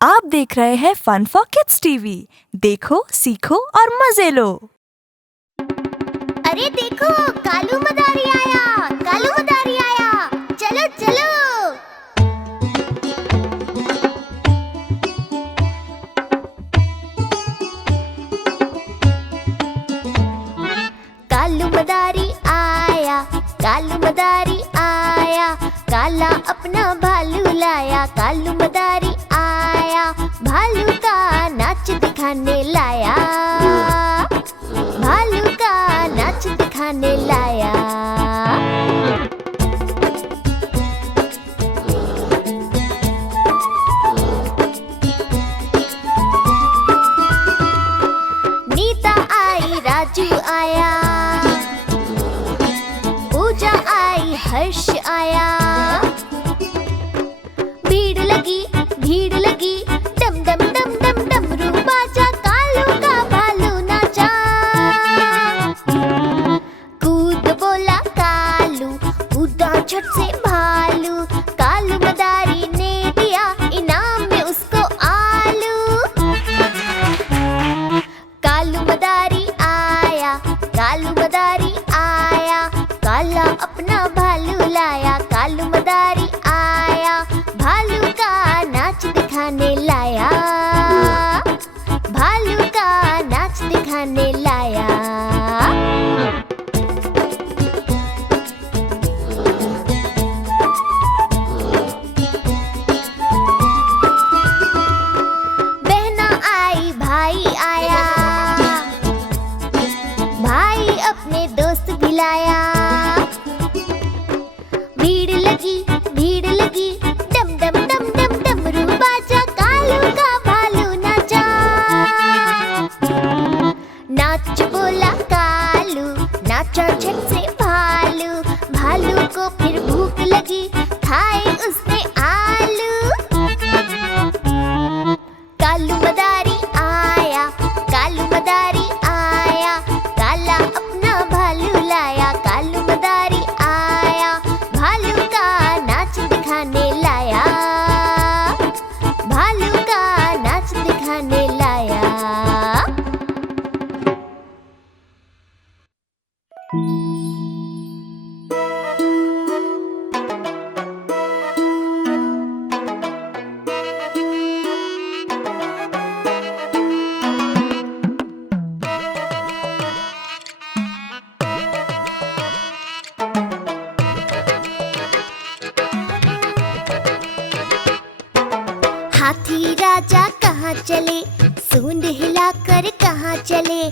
आप देख रहे हैं फन फॉर किड्स टीवी। देखो, सीखो और मजे लो। अरे देखो, कालू मदारी आया, कालू मदारी आया। चलो चलो। कालू मदारी आया, कालू मदारी आया। काला अपना भालू लाया, कालू मदारी आया। भालू का नाच दिखाने लाया, भालू का नाच दिखाने लाया। नीता आई, राजू आया, पूजा आई, हर्ष आया। भीड़ लगी, डम डम डम डम डमरू बाजा। कालू का भालू नाचा, कूद बोला कालू, कूदा झट से भालू। कालू मदारी ने दिया इनाम में उसको आलू। कालू मदारी आया, कालू मदारी आया। काला अपना भालू लाया, कालू मदारी आया। भालू का नाच दिखाने लाया, भालू का नाच दिखाने लाया। बहना आई, भाई आया, भाई अपने दोस्त भी लाया। भीड़ लगी, डम डम डम डम डमरू बाजा। कालू का भालू नाचा, नाच बोला कालू, नाचा झट से भालू। भालू को फिर भूख लगी, खाए उसने आलू। कालू मदारी आया, कालू मदारी आया। काला अपना भालू लाया, कालू मदारी आया। भालू का नाच दिखाने लाया, भालू का नाच दिखाने लाया। हाथी राजा कहाँ चले, सूंड हिलाकर कहाँ चले।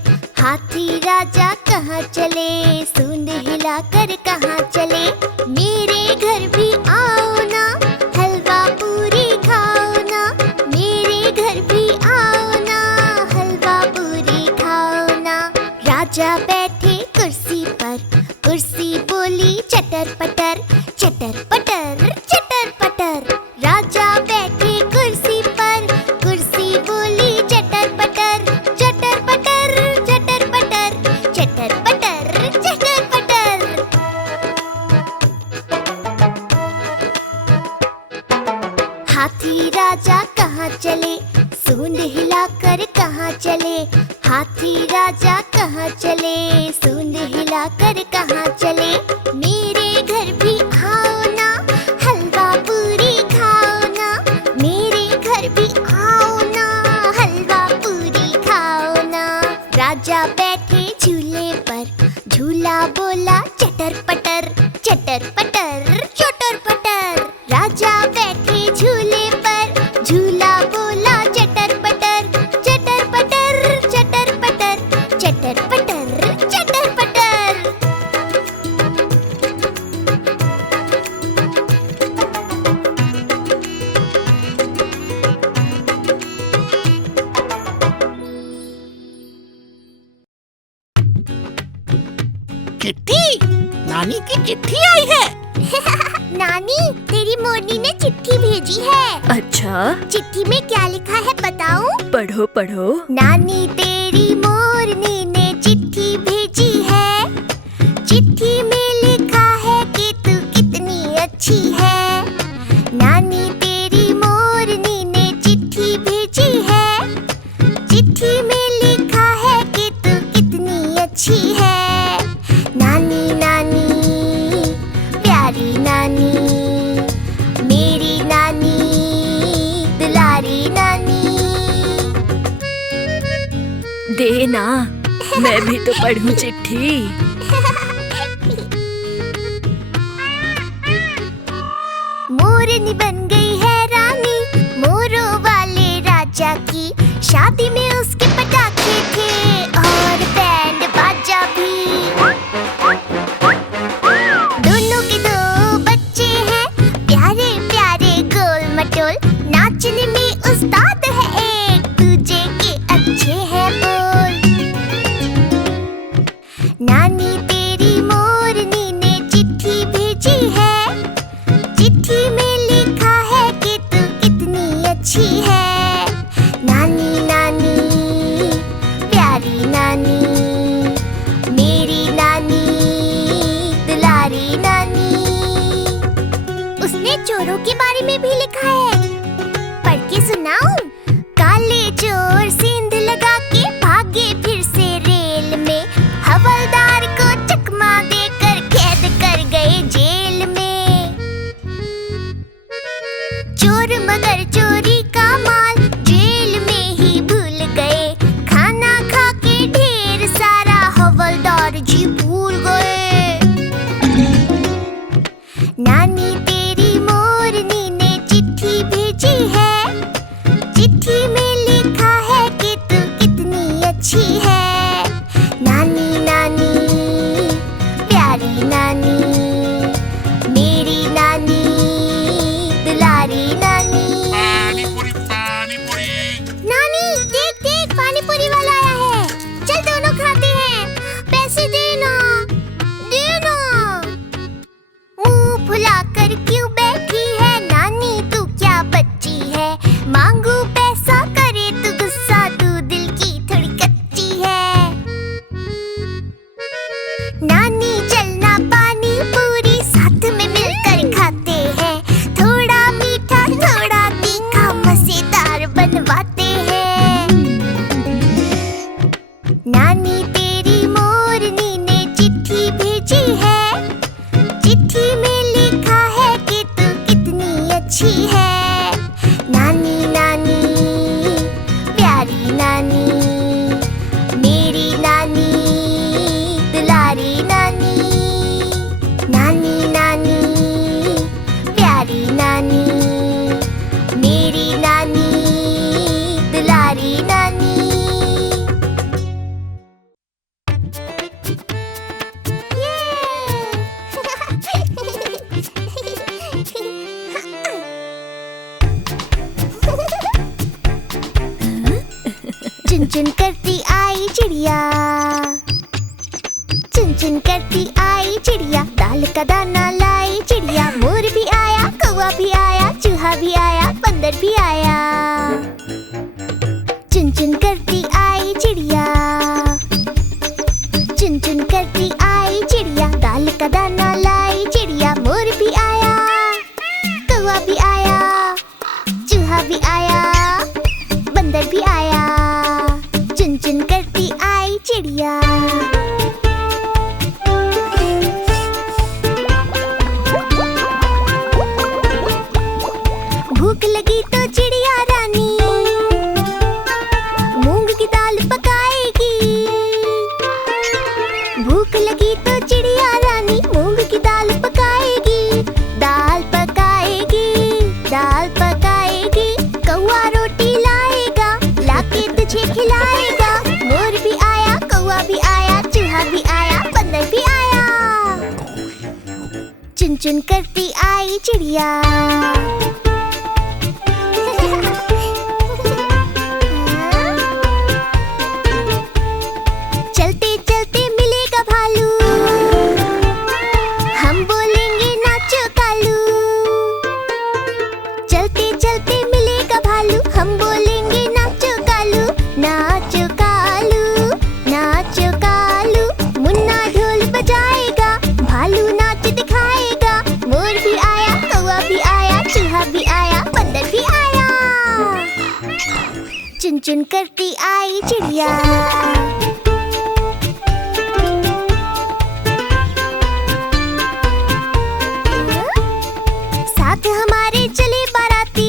हाथी राजा कहाँ चले, सूंड हिलाकर कहाँ चले। मेरे घर भी आओ ना, हलवा पूरी खाओ ना। मेरे घर भी आओ ना, हलवा पूरी खाओ ना। राजा बैठे कुर्सी पर, कुर्सी बोली चटर पटर, चटर पटर चटर पटर। राजा बैठे कुर्सी पर, कुर्सी बोली चटर पटर, चटर पटर चटर पटर, चटर पटर चटर पटर। हाथी राजा कहाँ चले, सूंड हिलाकर कहाँ चले। हाथी राजा कहाँ चले, सूंड हिलाकर कहाँ चले। मेरे घर भी आओ ना, हलवा पूरी खाओ ना। मेरे घर भी आओ ना, हलवा पूरी खाओ ना। राजा बैठे झूले पर, झूला बोला चटर पटर, चटर पटर चटर पटर। राजा बैठे झूले पर, झूला बोला चटर पटर, चटर पटर चटर पटर, चटर पटर चटर पटर। चिट्ठी, नानी की चिट्ठी आई है। नानी, तेरी मोरनी ने चिट्ठी भेजी है। अच्छा, चिट्ठी में क्या लिखा है बताऊं? पढ़ो पढ़ो। नानी तेरी मोरनी ने चिट्ठी भेजी है। चिट्ठी में लिखा है कि तू कितनी अच्छी है। नानी तेरी मोरनी ने चिट्ठी दे ना, मैं भी तो पढ़ूं चिट्ठी। मोरनी बन गई है रानी, मोरों वाले राजा की। शादी में उसके पटाखे थे और बैंड बाजा भी। दोनों के दो बच्चे हैं, प्यारे प्यारे गोल मटोल। नाचने में उस्ताद है, एक दूजे के अच्छे हैं बोल। नानी तेरी मोरनी ने चिट्ठी भेजी है, चिट्ठी में लिखा है कि तू कितनी अच्छी है। नानी नानी प्यारी नानी, मेरी नानी दुलारी नानी। उसने चोरों के बारे में भी लिखा है, पढ़ के सुनाऊं? काले चोर सेंध लगा के भागे फिर से रेल में। हवलदार को चकमा देकर कैद कर गए जेल में। चोर मगर चोरी का माल जेल में ही भूल गए। खाना खा के ढेर सारा हवलदार जी भूल गए। नानी तेरी मोरनी ने चिट्ठी भेजी है, चिट्ठी में लिखा है कि तू कितनी अच्छी है। नानी नानी प्यारी नानी, मेरी नानी दुलारी नानी। नानी देख देख, पानी पूरी वाला आया है, चल दोनों खाते हैं। पैसे देना देना। मुंह फुलाकर क्यों बैठी है नानी, तू क्या बच्ची है। मांगू पैसा करे तू गुस्सा, तू दिल की थोड़ी कच्ची है। नानी चलना पानी पूरी साथ में मिलकर खाते हैं। थोड़ा मीठा थोड़ा तीखा मजेदार बनवाते हैं। नानी तेरी मोरनी ने चिट्ठी भेजी है, चिट्ठी में लिखा है कि तू कितनी अच्छी है। नानी नानी प्यारी नानी, मेरी नानी दुलारी नानी। नानी नानी प्यारी नानी, मेरी नानी दुलारी नानी। चुन चुन करती आई चिड़िया, चुन चुन करती आई चिड़िया। दाल का दाना लाई चिड़िया। मोर भी आया, कौवा भी आया, चूहा भी आया, बंदर भी आया। चुन चुन करती आई चिड़िया, चुन चुन करती आई चिड़िया। दाल का दाना लाई चिड़िया। मोर भी आया, कौवा भी आया, चूहा भी आया, बंदर भी आया। चुन चुन करती आई चिड़िया। भूख लगी तो चिड़िया रानी मूंग की दाल पकाएगी। भूख लगी तो चिड़िया रानी मूंग की दाल पकाएगी। दाल पकाएगी, दाल पकाएगी। कौवा रोटी लाएगा, लाके तुझे खिलाएगा। मोर भी आया, कौवा भी आया, चूहा भी आया, बंदर भी आया। चुन चुन करती आई चिड़िया। चलते चलते मिलेगा भालू, हम बोलेंगे नाचो कालू। चलते चलते मिलेगा भालू, हम बोलेंगे नाचो कालू। नाचो कालू, नाचो कालू। मुन्ना ढोल बजाएगा, भालू नाच दिखाएगा। मोर भी आया, कौवा भी आया, चूहा भी आया, बंदर भी आया। चुन चुन करती आई चिड़िया। साथ हमारे चले बाराती,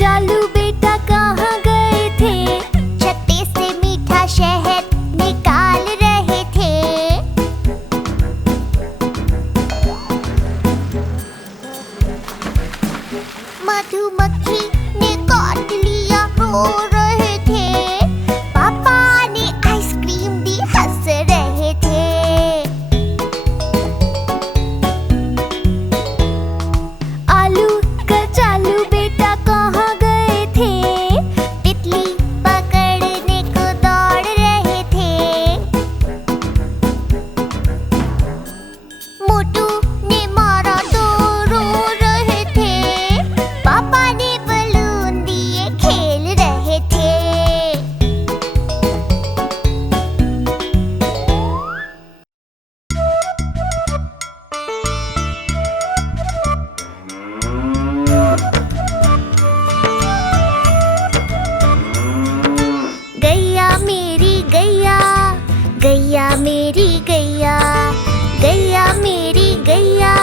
चालू बेटा कहाँ गए थे? छत्ते से मीठा शहद निकाल रहे थे। मधुमक्खी ने काट लिया, रो रहे थे। पापा ने आइसक्रीम दी, हंस रहे थे। आलू का चालू बेटा कहाँ गए थे? तितली पकड़ने को दौड़ रहे थे। मोटू ने मारा तो रो रहे थे। पापा ने बलून दिए, खेल रहे थे। गैया मेरी गैया, गैया मेरी गैया, गैया मेरी गैया,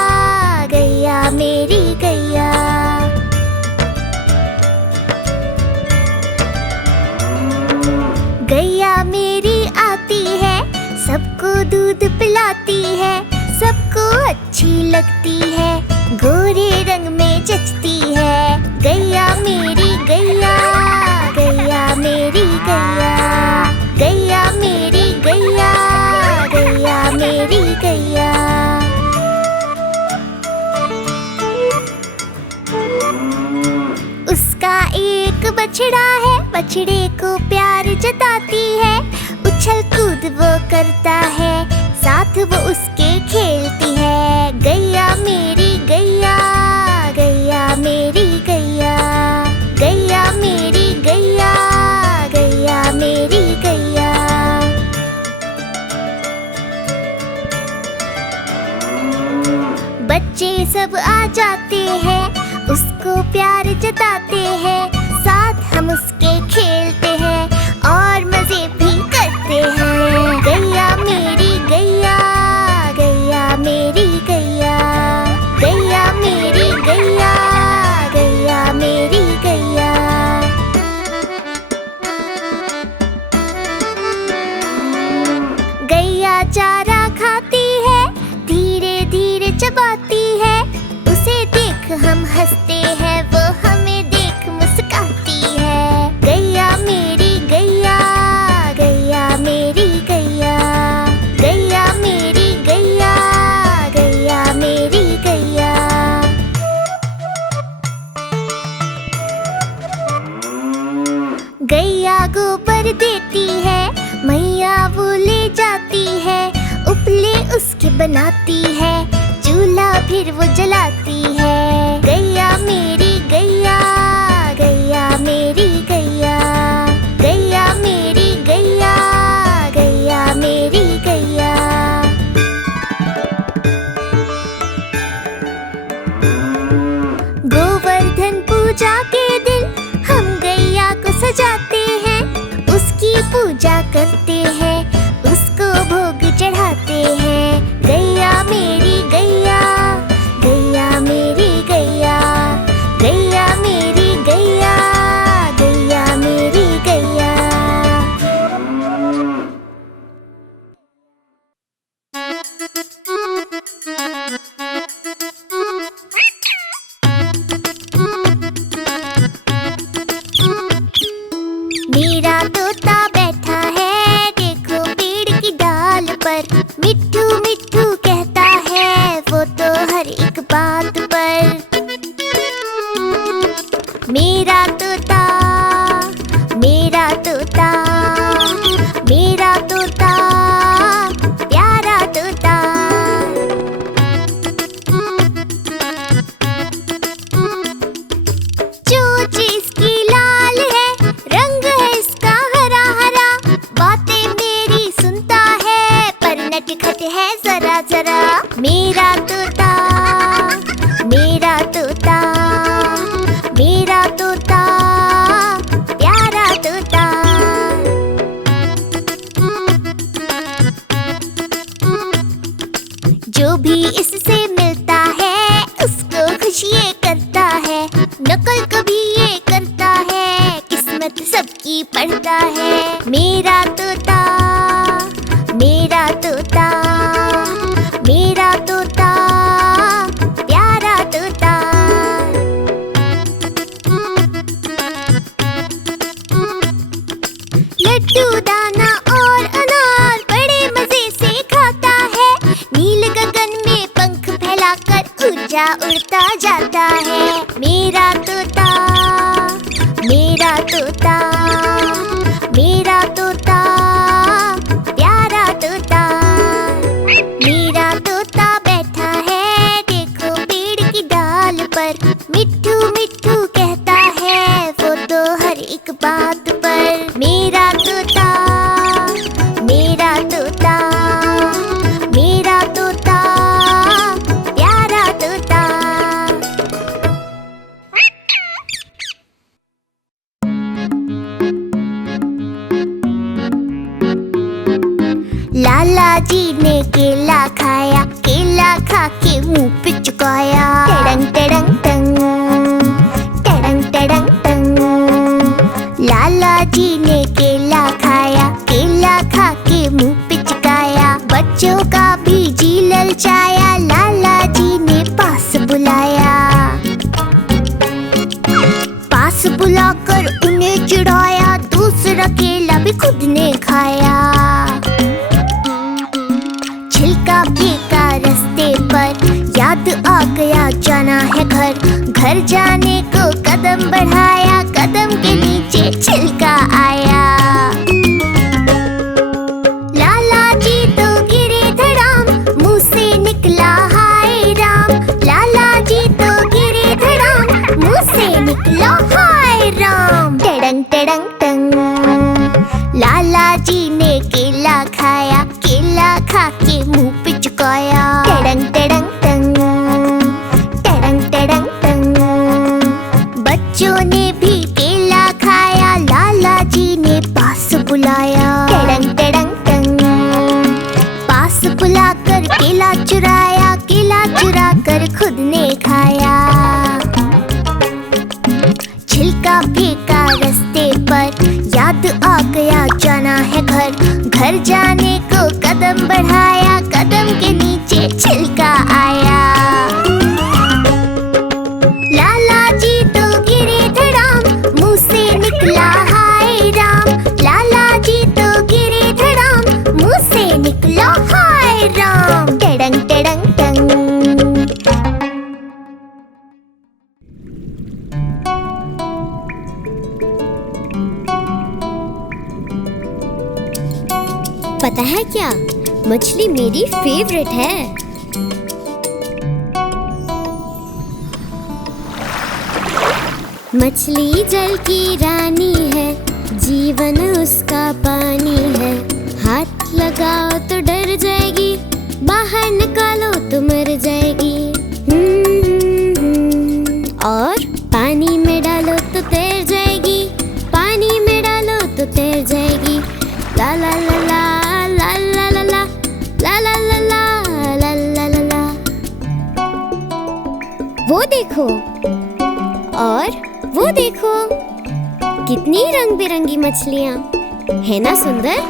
गैया मेरी गैया। गैया मेरी आती है, सबको दूध पिलाती है, सबको अच्छी लगती है, गोरे रंग में जचती है। गैया मेरी गैया, गैया मेरी गैया, गैया मेरी गैया, गैया मेरी गैया। उसका एक बछड़ा है, बछड़े को प्यार जताती है, उछल कूद वो करता है, साथ वो उसके खेलती है। गैया मेरी गैया, गैया मेरी गैया, गैया मेरी गैया, गैया मेरी गैया। बच्चे सब आ जाते हैं, उसको प्यार जताते हैं, साथ हम उसके खेलते हैं और मजे भी करते हैं। गैया मेरी गैया, गैया मेरी गैया, गैया मेरी गैया, गैया मेरी गैया। गैया चारा खाती है, धीरे धीरे चबाती है, उसे देख हम हंसते हैं, वो हमें देख मुस्कुराती है। गैया मेरी गैया, गैया मेरी गैया, गैया मेरी गैया, गैया मेरी गैया। गैया गोबर देती है, मैया वो ले जाती है, उपले उसके बनाती है, चूल्हा फिर वो जलाती है। गैया मेरी गैया, गैया मेरी गैया, गैया मेरी गैया, गैया मेरी गैया। गोवर्धन पूजा के दिन हम गैया को सजाते हैं, उसकी पूजा करते हैं, उसको भोग चढ़ाते हैं। गैया मेरी गैया, गैया मेरी गैया, गैया मेरी गैया, गैया मेरी गैया। मेरा तोता बैठा है, देखो पेड़ की डाल पर, मिट्ठू मिट्ठू कहता है, वो तो हर एक बात पर। मेरा तोता, मेरा तोता, मेरा तोता, प्यारा तोता। चोंच इसकी लाल है, रंग है इसका हरा हरा, बातें मेरी सुनता है, पर नटखट है जरा जरा। मेरा तोता, मेरा तोता, मेरा तोता, पढ़ती पढ़ता है। मेरा तोता, मेरा तोता, मेरा तोता, प्यारा तोता। लड्डू दाना और अनार बड़े मजे से खाता है। नील गगन में पंख फैलाकर ऊंचा उड़ता जाता है। मेरा तोता, मेरा तोता, मेरा तोता, प्यारा तोता। मेरा तोता बैठा है देखो पेड़ की डाल पर। मिट्ठू मिट्ठू कहता है वो तो हर एक बात पर। मेरा तोता, मेरा तोता, मेरा तोता, प्यारा तोता। लाला जी ने केला खाया, केला खा के मुंह पे चुकाया। टड़ंग टड़ंग टंग, टड़ंग टड़ंग टंग। लाला जी ने केला खाया, केला खा के मुंह पे चुकाया। बच्चों का भी जी ललचाया, लाला जी ने पास बुलाया। पास बुलाकर उन्हें चिढ़ाया, दूसरा केला भी खुद ने खाया। छिलका फेंका रास्ते पर, याद आ गया जाना है घर। घर जाने को कदम बढ़ाया, कदम के नीचे छिलका आया। लाला जी तो गिरे धड़ाम, मुंह से निकला हाय राम। लाला जी तो गिरे धड़ाम, मुंह से निकला हाय राम। टड़ंग टड़ंग टंग। लाला जी ने केला खाया, केला खा के मुंह पे चुकाया। टड़ंग टड़ंग टंग, टड़ंग टड़ंग टंग। बच्चों ने भी केला खाया, लाला जी ने पास बुलाया। टड़ंग टड़ंग टंग। पास बुलाकर केला चुराया, केला चुरा कर खुद ने खाया। छिलका फेंका रास्ते पर, याद आ गया जाना है घर। घर जाने को कदम बढ़ाया, कदम के नीचे छिलका आया। लाला जी तो गिरे धड़ाम, मुंह से निकला हाय राम। लाला जी तो गिरे धड़ाम, मुंह से निकला हाय राम। टड़ंग टड़ंग टंग। पता है क्या, मछली मेरी फेवरेट है। मछली जल की रानी है, जीवन उसका पानी है। हाथ लगाओ तो डर जाएगी, बाहर निकालो तो मर जाएगी। और पानी में डालो तो तैर जाएगी, पानी में डालो तो तैर जाएगी। ला ला ला ला ला ला ला ला ला ला ला ला ला ला ला। वो देखो और वो देखो, कितनी रंग बिरंगी मछलियाँ है ना सुंदर।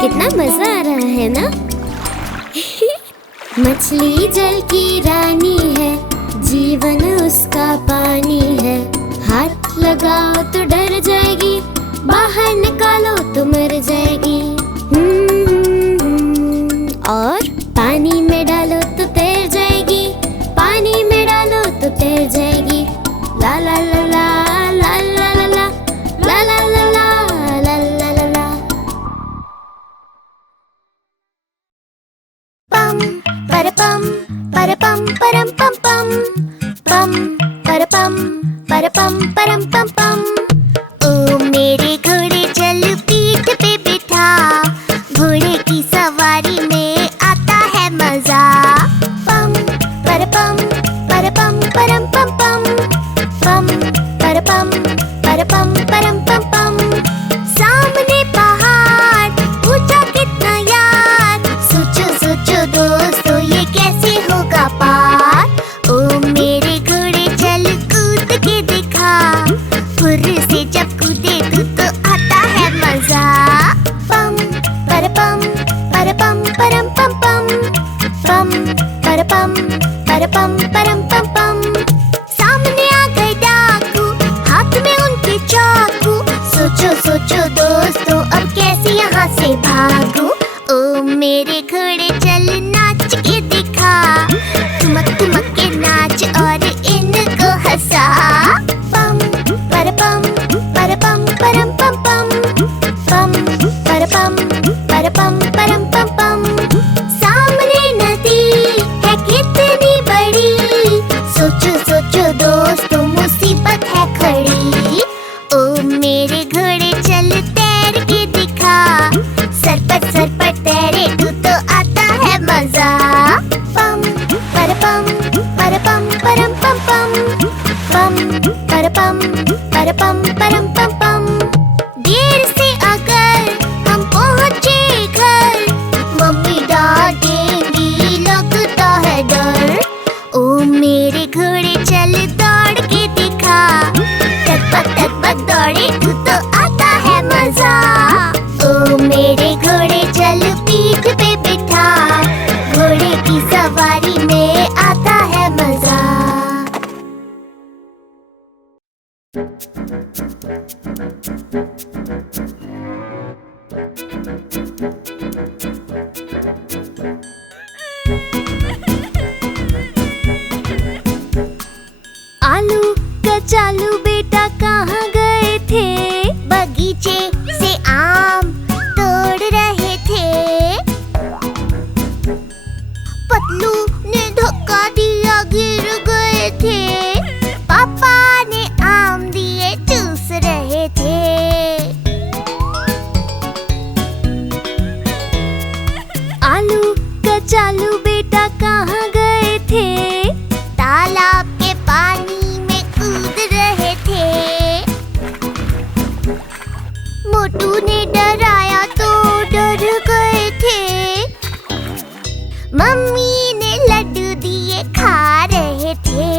कितना मजा आ रहा है ना। मछली जल की रानी है, जीवन उसका पानी है। हाथ लगाओ तो डर जाएगी, बाहर निकालो तो मर जाएगी। और पानी में डालो तो तैर जाएगी, पानी में डालो तो तैर जाएगी। ला ला ला ला ला ला ला ला ला ला ला ला ला ला ला ला। पम परपम परपम परम पम पम पम परपम परपम परम पम पम। ओ मेरे घोड़े चल पीठ पे बिठा, घोड़े की सवारी में आता है मजा। पम परपम परपम परम पम पम पम परपम परपम परम पम पम। सामने पहाड़ ऊंचा कितना यार, सोचो सोचो दोस्तों ये कैसे होगा पार। ओ मेरे घोड़े चल परपम परम पम पम। सामने आ गए डाकू, हाथ में उनके चाकू। सोचो सोचो दोस्तों, अब कैसे यहाँ से भागूं? ओ मेरे घोड़े चल नाच के दिखा, ठुमक ठुमक के नाच और इनको हंसा। पम परपम परपम परम पम पम, पम परपम परपम परम पम पम। सामने नदी है कितनी बड़ी, सोचो सोचो दोस्तों मुसीबत है खड़ी। ओ मेरे घोड़े चल तैर के दिखा, सर पर तैरे तू तो आता है मजा। पम परपम परपम परम पम पम, पम परपम परपम परम पम पम। देर से अगर हम पहुँचे घर, मम्मी डांटेंगी लगता है डर। ओ मेरे घोड़े चल दौड़ के दिखा, टक दौड़े तू तो आता है मजा। ओ मेरे घोड़े चल पीठ पे बिठा, घोड़े की सवारी में आता है मजा। आलू कचालू बेटा कहाँ गए थे? बगीचे से आम तोड़ रहे थे। पतलू ने धक्का दिया, गिर गए थे। पापा ने आम दिए, चूस रहे थे। आलू कचालू बेटा कहाँ गए थे? तालाब के पानी में कूद रहे थे। मोटू ने डराया तो डर गए थे। मम्मी ने लड्डू दिए, खा रहे थे।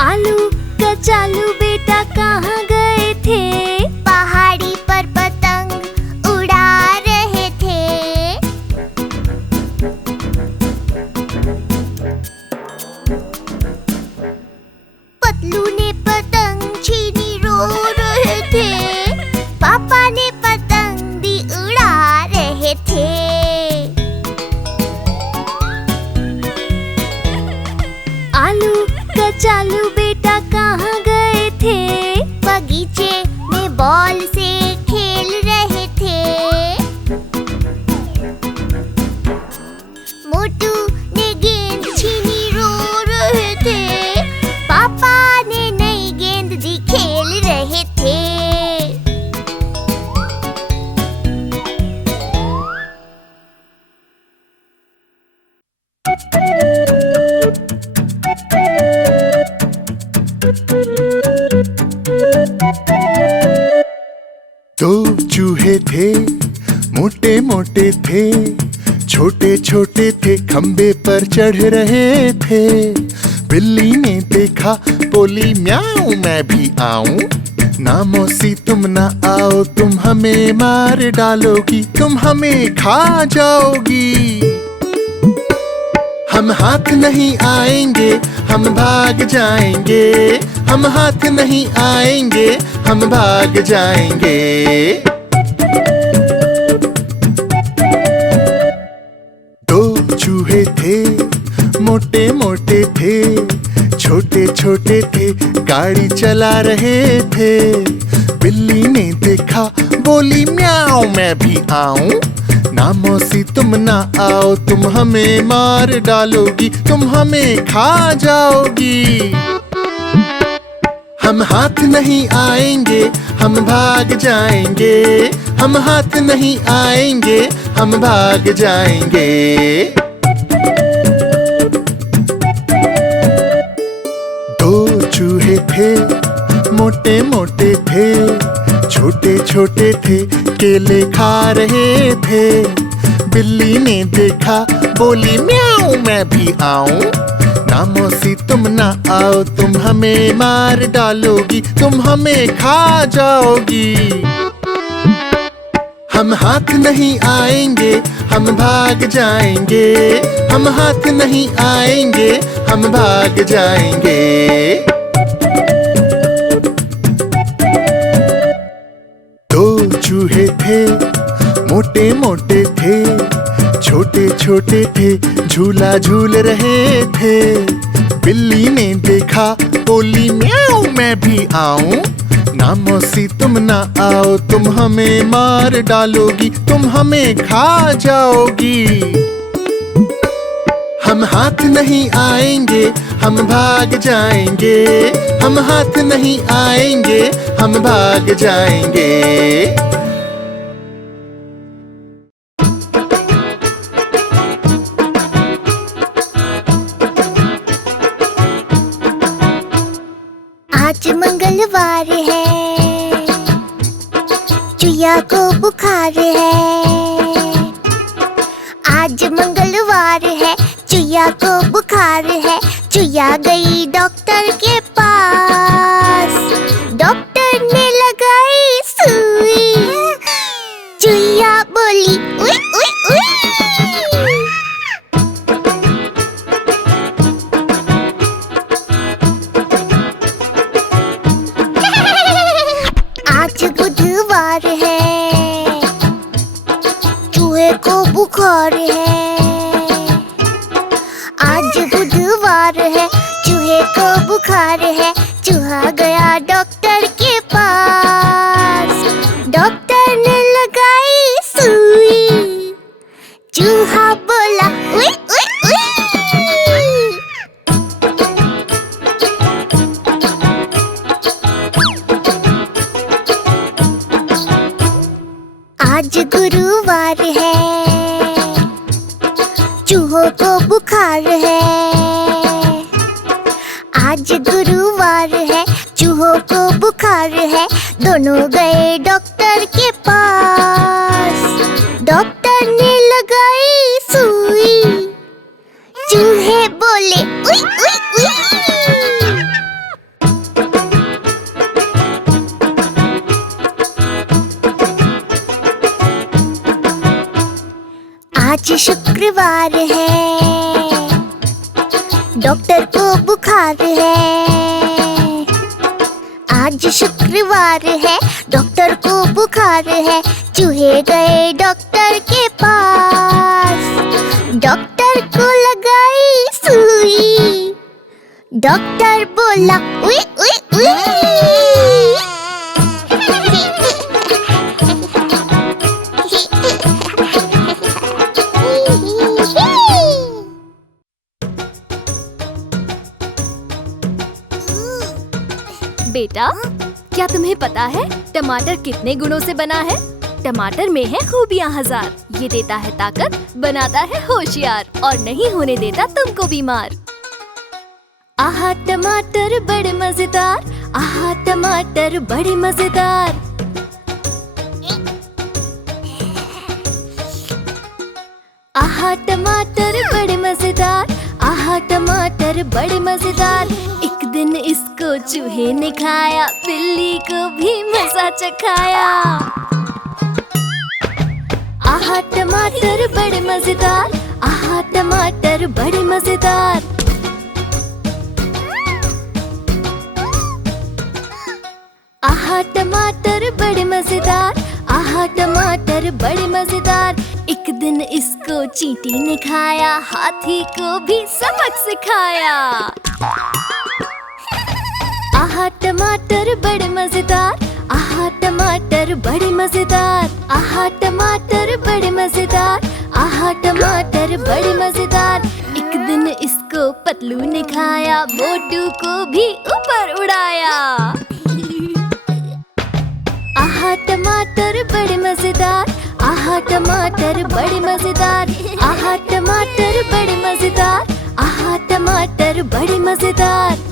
आलू कचालू बेटा कहाँ गए थे? पहाड़ी पर पतंग उड़ा रहे थे। पतलू ने पतंग छीनी, रो रहे थे। पापा ने पतंग भी उड़ा रहे थे। आलू कचालू बेटा कहाँ गए थे? बगीचे में बॉल से खेल रहे थे। मोटू ने गेंद छीनी, रो रहे थे। पापा ने नई गेंद दी, खेल रहे थे। दो चूहे थे, मोटे मोटे थे, छोटे छोटे थे, खंबे पर चढ़ रहे थे। बिल्ली ने देखा, बोली म्याऊं मैं भी आऊं। ना मौसी तुम ना आओ, तुम हमें मार डालोगी, तुम हमें खा जाओगी। हम हाथ नहीं आएंगे, हम भाग जाएंगे। हम हाथ नहीं आएंगे, हम भाग जाएंगे। दो चूहे थे, मोटे मोटे थे, छोटे छोटे थे, गाड़ी चला रहे थे। बिल्ली ने देखा, बोली म्याऊं मैं भी आऊं। ना मौसी तुम ना आओ, तुम हमें मार डालोगी, तुम हमें खा जाओगी। हम हाथ नहीं आएंगे, हम भाग जाएंगे। हम हाथ नहीं आएंगे, हम भाग जाएंगे। दो चूहे थे, मोटे मोटे थे, छोटे छोटे थे, केले खा रहे थे। बिल्ली ने देखा, बोली म्याऊं मैं भी आऊं। ना मौसी तुम ना आओ, तुम हमें मार डालोगी, तुम हमें खा जाओगी। हम हाथ नहीं आएंगे, हम भाग जाएंगे। हम हाथ नहीं आएंगे, हम भाग जाएंगे। दो चूहे थे, मोटे मोटे थे, छोटे छोटे थे, झूला झूल रहे थे। बिल्ली ने देखा, बोली म्याऊं मैं भी आऊं। ना मौसी तुम ना आओ, तुम हमें मार डालोगी, तुम हमें खा जाओगी। हम हाथ नहीं आएंगे, हम भाग जाएंगे। हम हाथ नहीं आएंगे, हम भाग जाएंगे। आज मंगलवार है, चुया को बुखार है। आज मंगलवार है, चुया को बुखार है। चुया गई डॉक्टर के पास, डॉक्टर ने लगाई सुई। चुया बोली उई उई उई। आज बुधवार है, चूहे को बुखार है। आज बुधवार है, चूहे को बुखार है। चूहा गया डॉक्टर के पास, डॉक्टर ने लगाई सुई। चूहा बोला उई उई उई। आज गुरुवार है, चूहों को बुखार है। आज गुरुवार है, चूहों को बुखार है। दोनों गए डॉक्टर के पास, डॉक्टर ने लगाई सुई। चूहे बोले उई उई उई। आज शुक्रवार है, डॉक्टर को बुखार है। आज शुक्रवार है, डॉक्टर को बुखार है। चूहे गए डॉक्टर के पास, डॉक्टर को लगाई सुई। डॉक्टर बोला उई उई उई। बेटा, क्या तुम्हें पता है टमाटर कितने गुणों से बना है? टमाटर में है खूबियाँ हजार। ये देता है ताकत, बनाता है होशियार और नहीं होने देता तुमको बीमार। आहा टमाटर बड़े मजेदार, आहा टमाटर बड़े मजेदार। आहा टमाटर बड़े मजेदार, आहा टमाटर बड़े मजेदार। एक दिन इसको चूहे ने खाया, बिल्ली को भी मजा चखाया। आहा टमाटर बड़े मजेदार, आहा टमाटर बड़े मजेदार। आहा टमाटर बड़े मजेदार, आहा टमाटर बड़े मजेदार। एक दिन इसको चींटी ने खाया, हाथी को भी सबक सिखाया। आहा टमाटर बड़े मजेदार, आहा टमाटर बड़े मजेदार। आहा टमाटर बड़े मजेदार, आहा टमाटर बड़े मजेदार। एक दिन इसको पतलू ने खाया, मोटू को भी ऊपर उड़ाया। आहा टमाटर बड़े मजेदार, आहा टमाटर बड़े मजेदार। आहा टमाटर बड़े मजेदार, आहा टमाटर बड़े मजेदार।